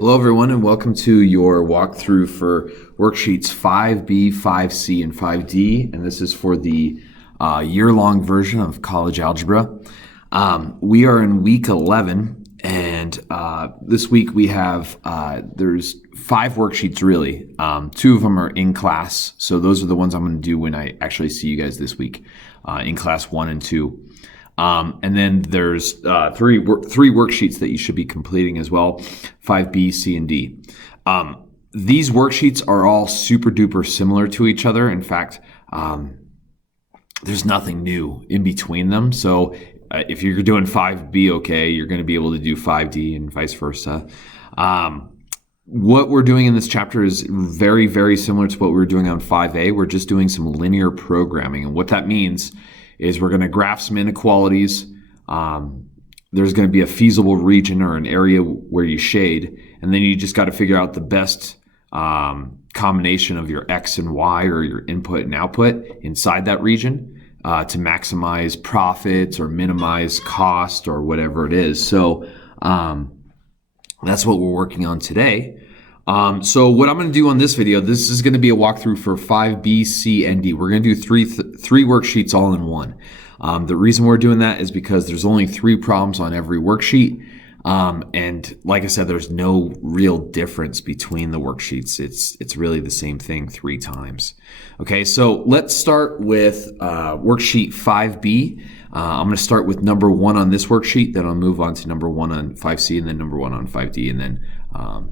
Hello everyone and welcome to your walkthrough for worksheets 5B, 5C, and 5D, and this is for the year-long version of college algebra. We are in week 11, and this week we have, there's 5 worksheets really. 2 of them are in class, so those are the ones I'm going to do when I actually see you guys this week in class 1 and 2. And then there's three worksheets that you should be completing as well, 5B, C, and D. These worksheets are all super duper similar to each other. In fact, there's nothing new in between them. So if you're doing 5B okay, you're going to be able to do 5D and vice versa. What we're doing in this chapter is very, very similar to what we were doing on 5A. We're just doing some linear programming. And what that means is we're going to graph some inequalities. There's going to be a feasible region or an area where you shade, and then you just got to figure out the best combination of your X and Y, or your input and output inside that region to maximize profits or minimize cost or whatever it is. So that's what we're working on today. So what I'm going to do on this video, this is going to be a walkthrough for 5B, C, and D. We're going to do three worksheets all in one. The reason we're doing that is because there's only 3 problems on every worksheet. And like I said, there's no real difference between the worksheets. It's really the same thing 3 times. Okay, so let's start with worksheet 5B. I'm going to start with number 1 on this worksheet, then I'll move on to number 1 on 5C, and then number 1 on 5D, and then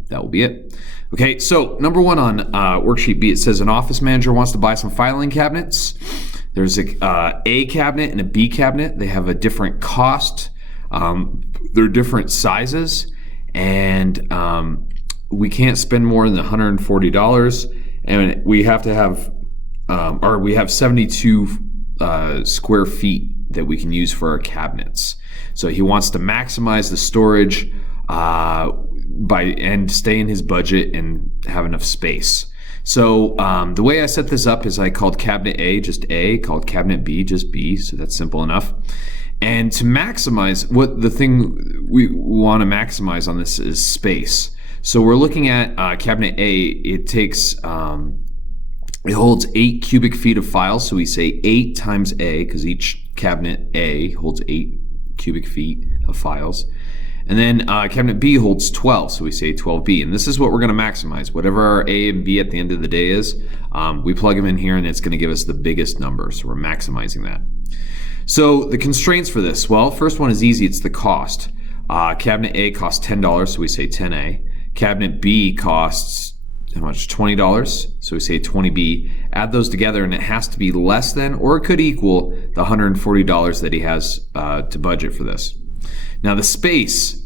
that will be it. Okay, so number 1 on worksheet B, it says an office manager wants to buy some filing cabinets. There's a cabinet and a B cabinet. They have a different cost. They're different sizes, and we can't spend more than $140, and we have to have, or we have 72 square feet that we can use for our cabinets. So he wants to maximize the storage and stay in his budget and have enough space. So the way I set this up is I called cabinet A just A, called cabinet B just B, so that's simple enough. And to maximize, the thing we want to maximize on this is space. So we're looking at cabinet A. It takes, it holds 8 cubic feet of files, so we say 8 times A, because each cabinet A holds 8 cubic feet of files. And then cabinet B holds 12, so we say 12B. And this is what we're going to maximize. Whatever our A and B at the end of the day is, we plug them in here, and it's going to give us the biggest number. So we're maximizing that. So the constraints for this, well, first one is easy. It's the cost. Cabinet A costs $10, so we say 10A. Cabinet B costs how much? $20, so we say 20B. Add those together, and it has to be less than, or it could equal, the $140 that he has to budget for this. Now the space,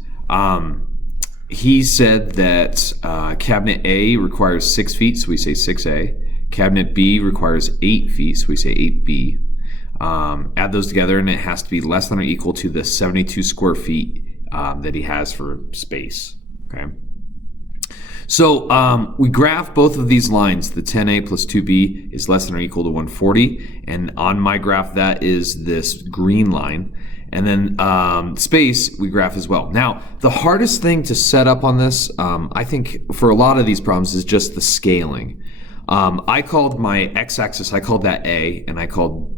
he said that cabinet A requires 6 feet, so we say 6A. Cabinet B requires 8 feet, so we say 8B. Add those together, and it has to be less than or equal to the 72 square feet that he has for space. Okay. So we graph both of these lines. The 10A plus 2B is less than or equal to 140, and on my graph that is this green line. And then space we graph as well. Now the hardest thing to set up on this, I think for a lot of these problems, is just the scaling. I called my x-axis, I called that A, and I called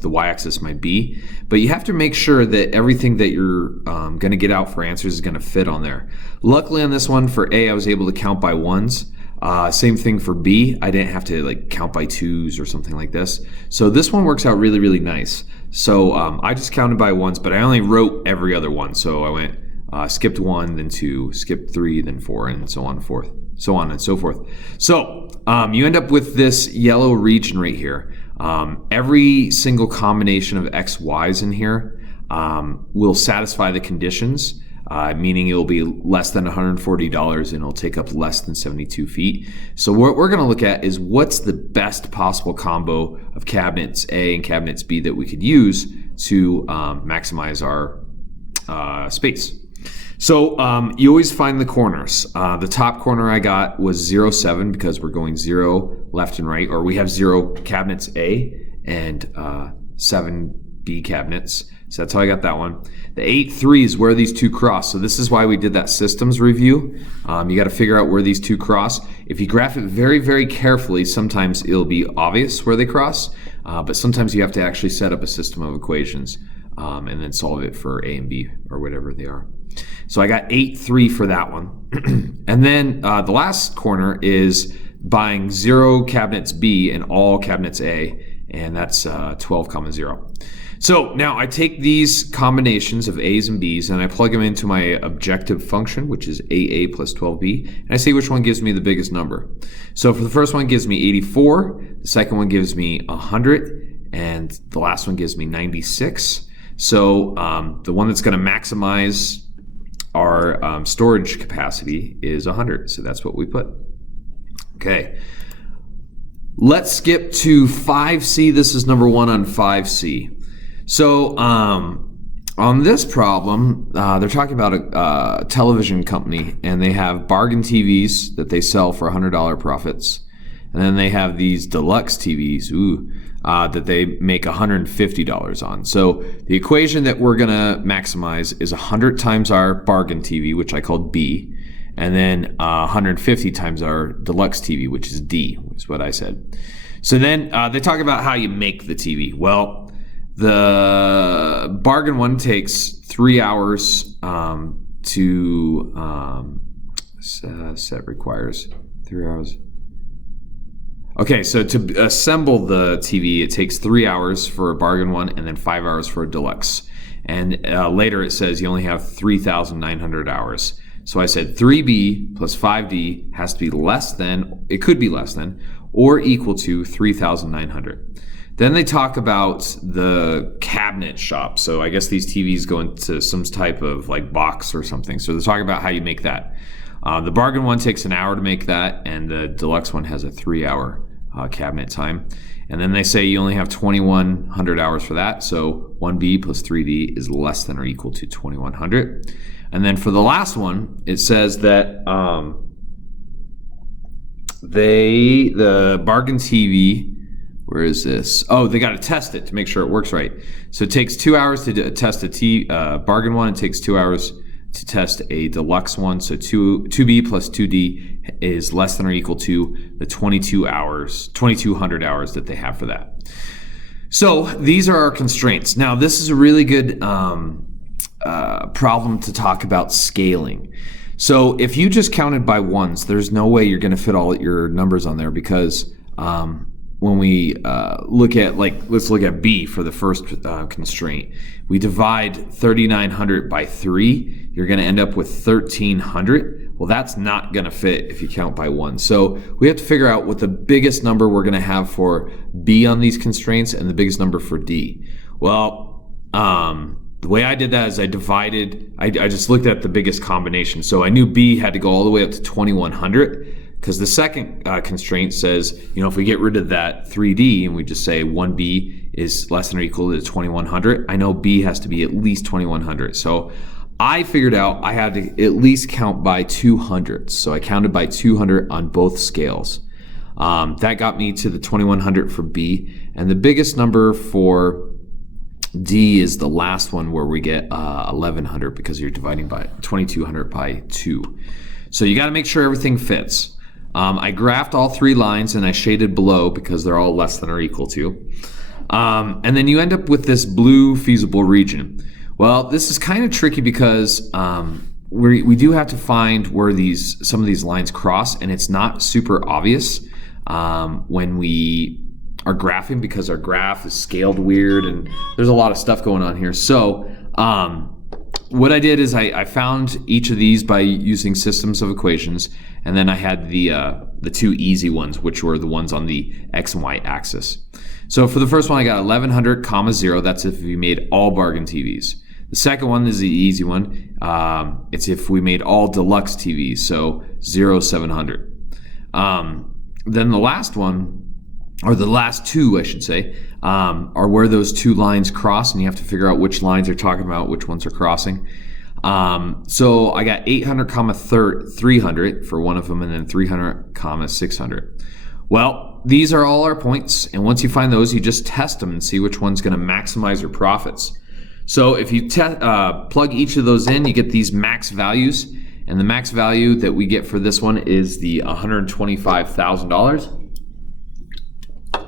the y-axis my B, but you have to make sure that everything that you're going to get out for answers is going to fit on there. Luckily on this one for A, I was able to count by 1s. Same thing for B. I didn't have to like count by 2s or something like this. So this one works out really, really nice. So I just counted by 1s, but I only wrote every other one. So I went skipped 1, then 2, skipped 3, then 4, and so on and forth. So on and so forth. So you end up with this yellow region right here. Every single combination of x, y's in here will satisfy the conditions, meaning it will be less than $140 and it'll take up less than 72 feet. So what we're going to look at is what's the best possible combo of cabinets A and cabinets B that we could use to maximize our space. So you always find the corners. The top corner I got was 0, 7 because we're going 0 left and right, or we have 0 cabinets A and 7 B cabinets. So that's how I got that one. The 8.3 is where these two cross. So this is why we did that systems review. You got to figure out where these two cross. If you graph it very, very carefully, sometimes it'll be obvious where they cross. But sometimes you have to actually set up a system of equations and then solve it for A and B or whatever they are. So I got 8.3 for that one. And then the last corner is buying 0 cabinets B and all cabinets A, and that's 12,0. So now I take these combinations of A's and B's and I plug them into my objective function, which is AA plus 12B, and I see which one gives me the biggest number. So for the first one, it gives me 84, the second one gives me 100, and the last one gives me 96. So the one that's going to maximize our storage capacity is 100, so that's what we put. Okay, let's skip to 5C. This is number 1 on 5C. So on this problem, they're talking about a television company, and they have bargain TVs that they sell for $100 profits. And then they have these deluxe TVs that they make $150 on. So the equation that we're going to maximize is 100 times our bargain TV, which I called B, and then 150 times our deluxe TV, which is D, is what I said. So then they talk about how you make the TV. Well, the bargain one takes 3 hours set requires 3 hours. Okay, so to assemble the TV, it takes 3 hours for a bargain one and then 5 hours for a deluxe. And later it says you only have 3,900 hours. So I said 3B plus 5D has to be less than, it could be less than, or equal to 3,900. Then they talk about the cabinet shop. So I guess these TVs go into some type of like box or something. So they're talking about how you make that. The bargain one takes an hour to make that, and the deluxe one has a 3-hour cabinet time. And then they say you only have 2,100 hours for that. So 1B plus 3D is less than or equal to 2,100. And then for the last one, it says that the bargain TV, where is this? Oh, they got to test it to make sure it works right. So it takes 2 hours to test a bargain one. It takes 2 hours to test a deluxe one. So 2B plus 2D is less than or equal to the 2,200 hours that they have for that. So these are our constraints. Now, this is a really good problem to talk about scaling. So if you just counted by ones, there's no way you're going to fit all your numbers on there, because when we look at, let's look at B for the first constraint. We divide 3,900 by 3, you're going to end up with 1,300. Well, that's not going to fit if you count by 1. So we have to figure out what the biggest number we're going to have for B on these constraints and the biggest number for D. Well, the way I did that is I just looked at the biggest combination. So I knew B had to go all the way up to 2,100. Because the second constraint says, if we get rid of that 3D and we just say 1B is less than or equal to 2,100, I know B has to be at least 2,100. So I figured out I had to at least count by 200. So I counted by 200 on both scales. That got me to the 2,100 for B. And the biggest number for D is the last one, where we get 1,100, because you're dividing by 2,200 by 2. So you got to make sure everything fits. I graphed all 3 lines and I shaded below because they're all less than or equal to. And then you end up with this blue feasible region. Well, this is kind of tricky because we do have to find where some of these lines cross, and it's not super obvious when we are graphing, because our graph is scaled weird and there's a lot of stuff going on here. So what I did is I found each of these by using systems of equations, and then I had the 2 easy ones, which were the ones on the X and Y axis. So for the first one, I got 1,100, 0. That's if we made all bargain TVs. The second one is the easy one. It's if we made all deluxe TVs, so 700. Then the last one, or the last 2, I should say, are where those 2 lines cross, and you have to figure out which lines they're talking about, which ones are crossing. So I got 800, 300 for one of them, and then 300, 600. Well, these are all our points, and once you find those, you just test them and see which one's going to maximize your profits. So if you plug each of those in, you get these max values. And the max value that we get for this one is the $125,000.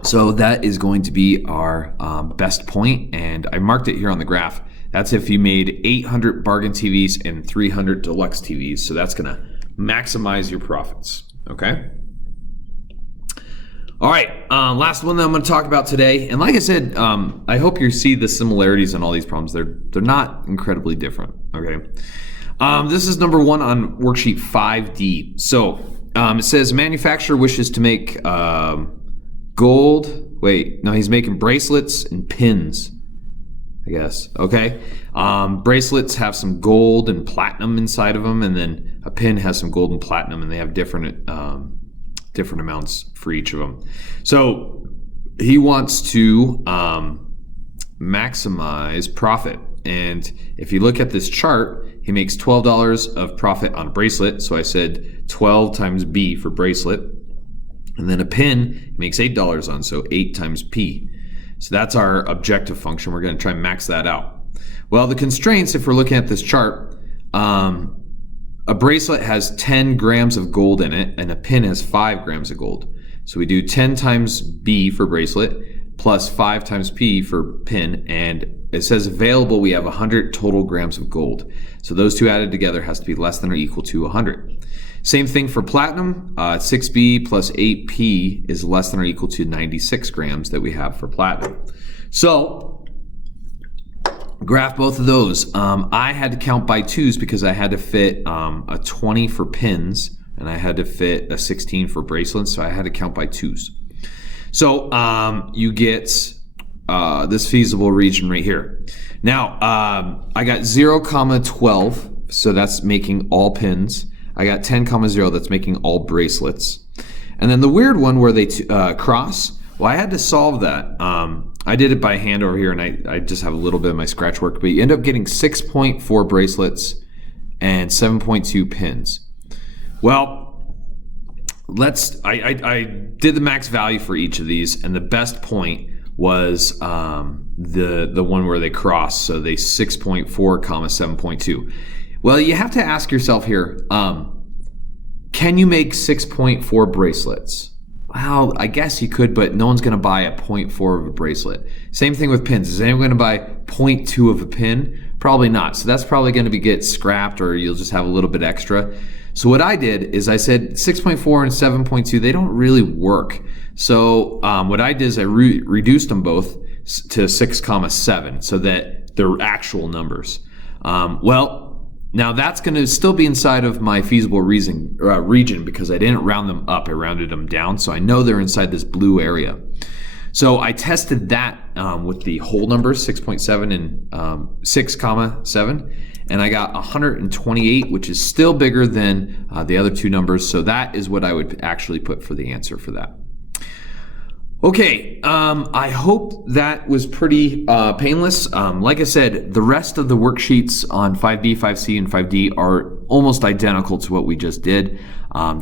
So that is going to be our best point, and I marked it here on the graph. That's if you made 800 bargain TVs and 300 deluxe TVs. So that's gonna maximize your profits, okay? All right, last one that I'm gonna talk about today. And like I said, I hope you see the similarities in all these problems. They're not incredibly different, okay? This is number one on worksheet 5D. So it says manufacturer wishes to make gold. Wait, no, he's making bracelets and pins, I guess. Okay. Bracelets have some gold and platinum inside of them, and then a pin has some gold and platinum, and they have different amounts for each of them. So he wants to maximize profit. And if you look at this chart, he makes $12 of profit on a bracelet. So I said 12 times B for bracelet. And then a pin he makes $8 on, so 8 times P. So that's our objective function. We're going to try and max that out. Well, the constraints, if we're looking at this chart, a bracelet has 10 grams of gold in it, and a pin has 5 grams of gold. So we do 10 times B for bracelet plus 5 times P for pin, and it says available, we have 100 total grams of gold. So those two added together has to be less than or equal to 100. Same thing for platinum. 6B plus 8P is less than or equal to 96 grams that we have for platinum. So graph both of those. I had to count by twos because I had to fit a 20 for pins, and I had to fit a 16 for bracelets, so I had to count by twos. So you get this feasible region right here. Now, I got 0, 12, so that's making all pins. I got 10, 0, that's making all bracelets. And then the weird one where they cross, well, I had to solve that. I did it by hand over here, and I just have a little bit of my scratch work, but you end up getting 6.4 bracelets and 7.2 pins. Well, I did the max value for each of these, and the best point was the one where they cross, so they 6.4, 7.2. Well, you have to ask yourself here, can you make 6.4 bracelets? Well, I guess you could, but no one's going to buy a 0.4 of a bracelet. Same thing with pins. Is anyone going to buy 0.2 of a pin? Probably not. So that's probably going to get scrapped, or you'll just have a little bit extra. So what I did is I said 6.4 and 7.2, they don't really work. So what I did is I reduced them both to 6, 7, so that they're actual numbers. Well, now that's going to still be inside of my feasible region because I didn't round them up, I rounded them down. So I know they're inside this blue area. So I tested that with the whole numbers, 6.7 and 6, 7, and I got 128, which is still bigger than the other two numbers. So that is what I would actually put for the answer for that. Okay, I hope that was pretty painless. Like I said, the rest of the worksheets on 5D, 5C, and 5D are almost identical to what we just did.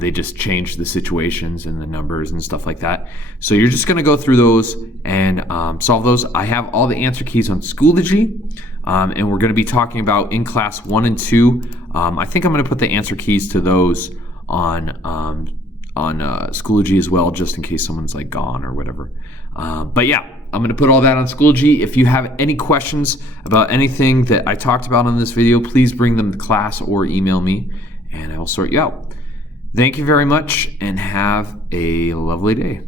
They just changed the situations and the numbers and stuff like that. So you're just going to go through those and solve those. I have all the answer keys on Schoology, and we're going to be talking about in class 1 and 2. I think I'm going to put the answer keys to those on Schoology as well, just in case someone's like gone or whatever. But yeah, I'm going to put all that on Schoology. If you have any questions about anything that I talked about in this video, please bring them to class or email me, and I will sort you out. Thank you very much, and have a lovely day.